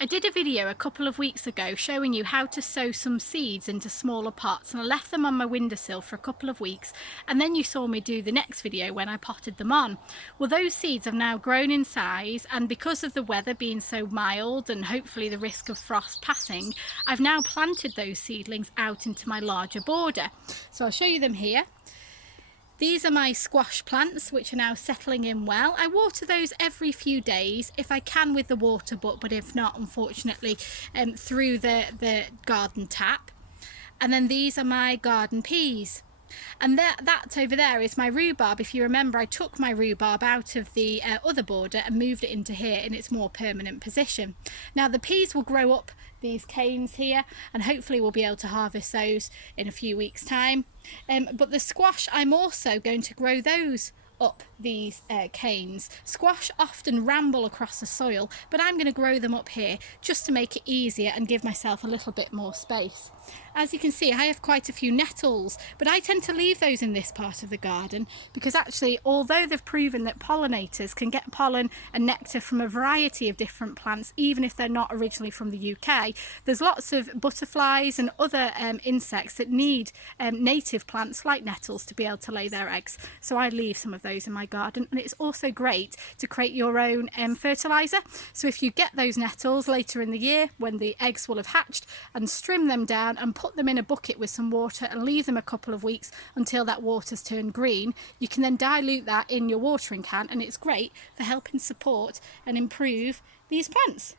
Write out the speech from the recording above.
I did a video a couple of weeks ago showing you how to sow some seeds into smaller pots, and I left them on my windowsill for a couple of weeks, and then you saw me do the next video when I potted them on. Well, those seeds have now grown in size, and because of the weather being so mild and hopefully the risk of frost passing, I've now planted those seedlings out into my larger border. So I'll show you them here. These are my squash plants, which are now settling in well. I water those every few days if I can with the water butt, but if not, unfortunately, through the garden tap. And then these are my garden peas. And that over there is my rhubarb. If you remember, I took my rhubarb out of the other border and moved it into here in its more permanent position. Now the peas will grow up these canes here, and hopefully we'll be able to harvest those in a few weeks' time. But the squash, I'm also going to grow those up these canes. Squash often ramble across the soil, but I'm going to grow them up here just to make it easier and give myself a little bit more space. As you can see, I have quite a few nettles, but I tend to leave those in this part of the garden because actually, although they've proven that pollinators can get pollen and nectar from a variety of different plants, even if they're not originally from the UK, there's lots of butterflies and other insects that need native plants like nettles to be able to lay their eggs. So I leave some of those in my garden, and it's also great to create your own fertiliser. So if you get those nettles later in the year when the eggs will have hatched, and trim them down and put them in a bucket with some water and leave them a couple of weeks until that water's turned green, you can then dilute that in your watering can, and it's great for helping support and improve these plants.